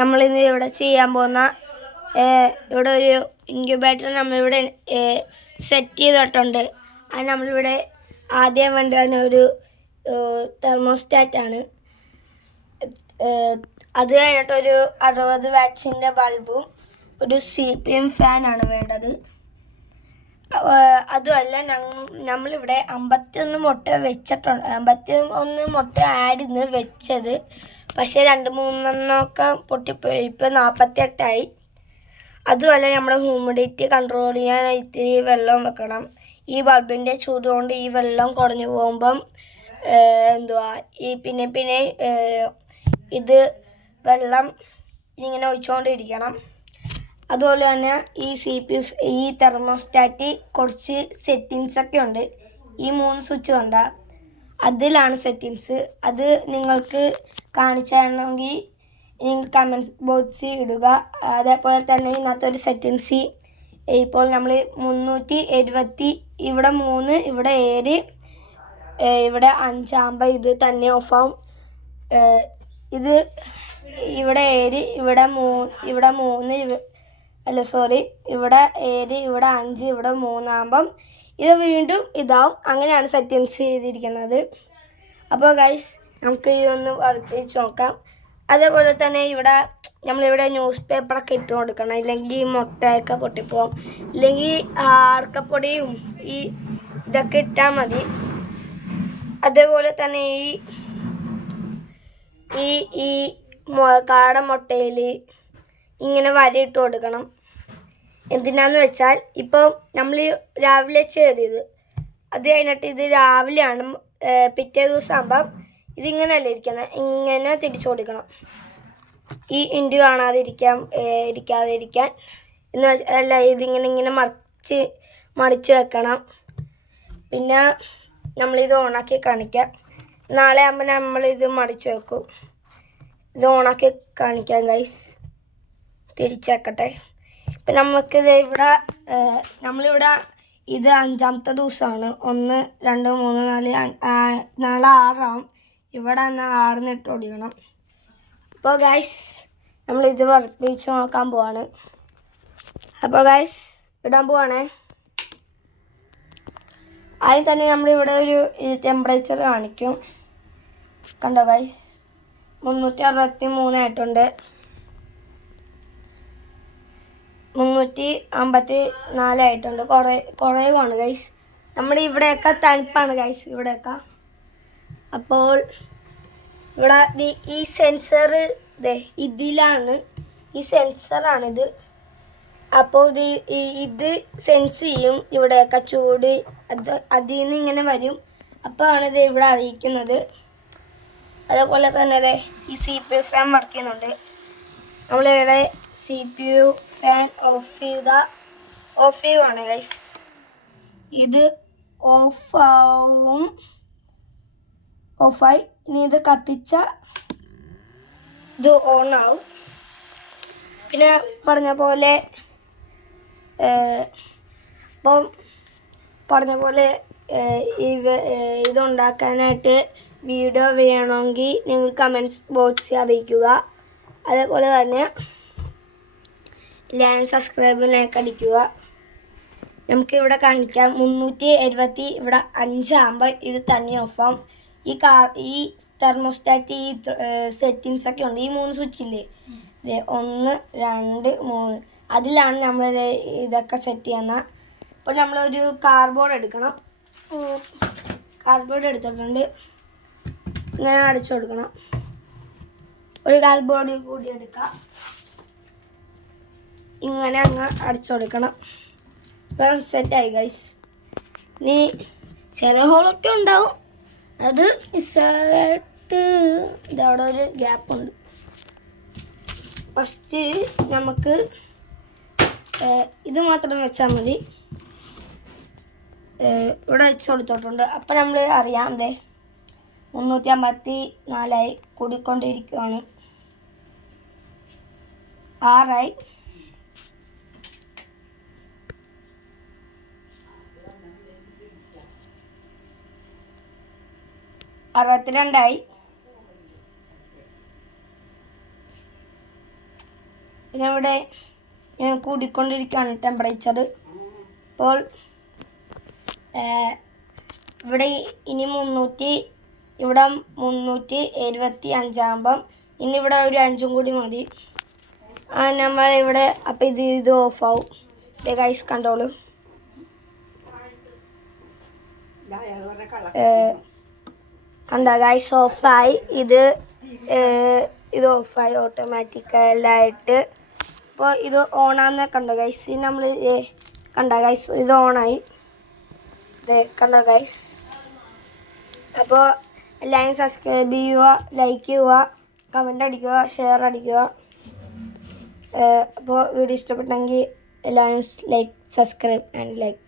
നമ്മളിന്ന് ഇവിടെ ചെയ്യാൻ പോകുന്ന ഇവിടെ ഒരു ഇൻക്യുബേറ്റർ നമ്മളിവിടെ സെറ്റ് ചെയ്തിട്ടുണ്ട്. അത് നമ്മളിവിടെ ആദ്യം വേണ്ടത് ഒരു തെർമോസ്റ്റാറ്റാണ്. അത് കഴിഞ്ഞിട്ട് ഒരു 60 വാട്ട്സിൻ്റെ ബൾബും ഒരു CPM ഫാനാണ് വേണ്ടത്. അതുമല്ല നമ്മളിവിടെ 51 മുട്ട വെച്ചിട്ടുണ്ട്. 51 മുട്ട ആഡിന്ന് വെച്ചത്, പക്ഷേ 2-3 പൊട്ടിപ്പോയി. ഇപ്പോൾ 48ആയി. അതുമല്ല നമ്മുടെ ഹ്യൂമിഡിറ്റി കൺട്രോൾ ചെയ്യാൻ ഇത്തിരി വെള്ളം വെക്കണം. ഈ ബൾബിൻ്റെ ചൂട് കൊണ്ട് ഈ വെള്ളം കുറഞ്ഞു പോകുമ്പം പിന്നെ ഇത് വെള്ളം ഇങ്ങനെ ഒഴിച്ചുകൊണ്ടിരിക്കണം. അതുപോലെ തന്നെ ഈ തെർമോസ്റ്റാറ്റിൽ കുറച്ച് സെറ്റിങ്സൊക്കെ ഉണ്ട്. ഈ 3 സ്വിച്ച് കണ്ട അതിലാണ് സെറ്റിങ്സ്. അത് നിങ്ങൾക്ക് കാണിച്ചു തരണമെങ്കിൽ നിങ്ങൾ കമൻറ്റ് ബോക്സിൽ ഇടുക. അതേപോലെ തന്നെ ഇന്നത്തെ സെറ്റിങ്സ് ഇപ്പോൾ നമ്മൾ 370, ഇവിടെ 3, ഇവിടെ 7, ഇവിടെ 5 ആകുമ്പോൾ ഇത് തന്നെ ഓഫാവും. ഇത് ഇവിടെ 7, ഇവിടെ 3, ഇവിടെ 7, ഇവിടെ 5, ഇവിടെ 3 ആകുമ്പം ഇത് വീണ്ടും ഇതാവും. അങ്ങനെയാണ് സെറ്റിങ്സ് ചെയ്തിരിക്കുന്നത്. അപ്പോൾ ഗൈസ് നമുക്ക് ഇതൊന്ന് വർപ്പിച്ച് നോക്കാം. അതേപോലെ തന്നെ നമ്മളിവിടെ ന്യൂസ് പേപ്പറൊക്കെ ഇട്ട് കൊടുക്കണം, ഇല്ലെങ്കിൽ മുട്ടയൊക്കെ പൊട്ടിപ്പോവും. ഇല്ലെങ്കിൽ ആർക്കപ്പൊടിയും ഇതൊക്കെ ഇട്ടാൽ മതി. അതേപോലെ തന്നെ ഈ കാട മുട്ടയിൽ ഇങ്ങനെ വരയിട്ട് കൊടുക്കണം. എന്തിനാന്ന് വെച്ചാൽ ഇപ്പോൾ നമ്മൾ രാവിലെ ചെയ്തത്, അത് കഴിഞ്ഞിട്ട് ഇത് രാവിലെയാണ്, പിറ്റേ ദിവസം ആകുമ്പം ഇതിങ്ങനെയല്ല ഇരിക്കുന്നത്, ഇങ്ങനെ തിരിച്ചു കൊടുക്കണം. ഈ ഇൻഡ് ഇരിക്കാതിരിക്കാൻ എന്ന് വെച്ചാൽ ഇതിങ്ങനെ മറിച്ച് വെക്കണം. പിന്നെ നമ്മളിത് ഓണാക്കി കാണിക്കാം. നാളെ ആകുമ്പോൾ നമ്മളിത് മറിച്ച് വെക്കും. ഇത് ഓണാക്കി കാണിക്കാം ഗൈസ്. തിരിച്ചേക്കട്ടെ. ഇപ്പം നമുക്കിത് നമ്മളിവിടെ ഇത് 5ാമത്തെ ദിവസമാണ്. 1, 2, 3, 4, നാളെ 6 ആവും. ഇവിടെ 6 ഇട്ട് ഓടിക്കണം. അപ്പോൾ ഗൈസ് നമ്മളിത് വർപ്പിച്ച് നോക്കാൻ പോവാണ്. അപ്പോൾ ഗൈസ് ഇടാൻ പോവാണേ. ആദ്യം തന്നെ നമ്മളിവിടെ ഒരു ടെമ്പറേച്ചർ കാണിക്കും. കണ്ടോ ഗൈസ്, 363 ആയിട്ടുണ്ട്. 354 ആയിട്ടുണ്ട്. കുറയുവാണ് ഗൈസ്. നമ്മുടെ ഇവിടെയൊക്കെ തണുപ്പാണ് ഗൈസ്, ഇവിടെയൊക്കെ. അപ്പോൾ ഇവിടെ ഈ സെൻസർ ഇതിലാണ്, ഈ സെൻസറാണിത്. അപ്പോൾ ഇത് സെൻസ് ചെയ്യും ഇവിടെയൊക്കെ ചൂട്, അതിൽ നിന്ന് ഇങ്ങനെ വരും. അപ്പോൾ ഇത് ഇവിടെ അറിയിക്കുന്നത്. അതേപോലെ തന്നെ ഈ CPU ഫാൻ വർക്ക് ചെയ്യുന്നുണ്ട്. നമ്മളിവിടെ CPU ഫാൻ ഓഫ് ചെയ്യുവാണ് ഗൈസ്. ഇത് ഓഫായി. ഇനി ഇത് കത്തിച്ച ഇത് ഓണാവും. പിന്നെ പറഞ്ഞ പോലെ ഇതുണ്ടാക്കാനായിട്ട് വീഡിയോ വേണമെങ്കിൽ നിങ്ങൾ കമൻറ്റ്സ് ബോക്സിൽ അറിയിക്കുക. അതേപോലെ തന്നെ സബ്സ്ക്രൈബ് ലൈക്ക് അടിക്കുക. നമുക്കിവിടെ കാണിക്കാം 370, ഇവിടെ 5 ആകുമ്പോൾ ഇത് തന്നെ ഓഫാവും. ഈ തെർമോസ്റ്റാറ്റ് ഈ സെറ്റിങ്സൊക്കെ ഉണ്ട്. ഈ 3 സ്വിച്ചില്ലേ, 1, 2, 3, അതിലാണ് നമ്മൾ ഇതൊക്കെ സെറ്റ് ചെയ്യുന്നത്. അപ്പോൾ നമ്മളൊരു കാർഡ്ബോർഡ് എടുക്കണം. കാർഡ്ബോർഡ് എടുത്തിട്ടുണ്ട്. ഇങ്ങനെ അടിച്ചു കൊടുക്കണം. ഒരു കാർഡ്ബോർഡ് കൂടി എടുക്കാം. ഇങ്ങനെ അങ്ങ് അടിച്ചു കൊടുക്കണം. ഇപ്പം സെറ്റായി ഗൈസ്. ഇനി ചില ഹോളൊക്കെ ഉണ്ടാവും, അത് മിസ്സായിട്ട് ഇതവിടെ ഒരു ഗ്യാപ്പുണ്ട്. ഫസ്റ്റ് നമുക്ക് ഇത് മാത്രം വെച്ചാൽ മതി. ഇവിടെ വെച്ച് കൊടുത്തിട്ടുണ്ട്. അപ്പം നമ്മൾ അറിയാം 354 കൂടിക്കൊണ്ടിരിക്കുകയാണ്. 6 62 പിന്നെ ഇവിടെ ഞാൻ കൂടിക്കൊണ്ടിരിക്കുകയാണ് ടെമ്പറേച്ചർ. ഇപ്പോൾ ഇവിടെ ഇനി 375 ആകുമ്പം ഇനി ഇവിടെ ഒരു 5 കൂടി മതി. നമ്മളിവിടെ അപ്പം ഇത് ഓഫാവും. ഗൈസ് കണ്ടോളൂ. കണ്ട ഗൈസ് ഓഫായി. ഇത് ഓഫായി ഓട്ടോമാറ്റിക്കലായിട്ട്. അപ്പോൾ ഇത് ഓണാന്ന് കണ്ട ഗൈസ്. നമ്മൾ കണ്ട ഗൈസ് ഇത് ഓണായി. കണ്ട ഗൈസ്. അപ്പോൾ എല്ലാവരും സബ്സ്ക്രൈബ് ചെയ്യുക, ലൈക്ക് ചെയ്യുക, കമൻ്റ് അടിക്കുക, ഷെയർ അടിക്കുക. അപ്പോൾ വീഡിയോ ഇഷ്ടപ്പെട്ടെങ്കിൽ എല്ലാവരും സബ്സ്ക്രൈബ് ആൻഡ് ലൈക്ക്.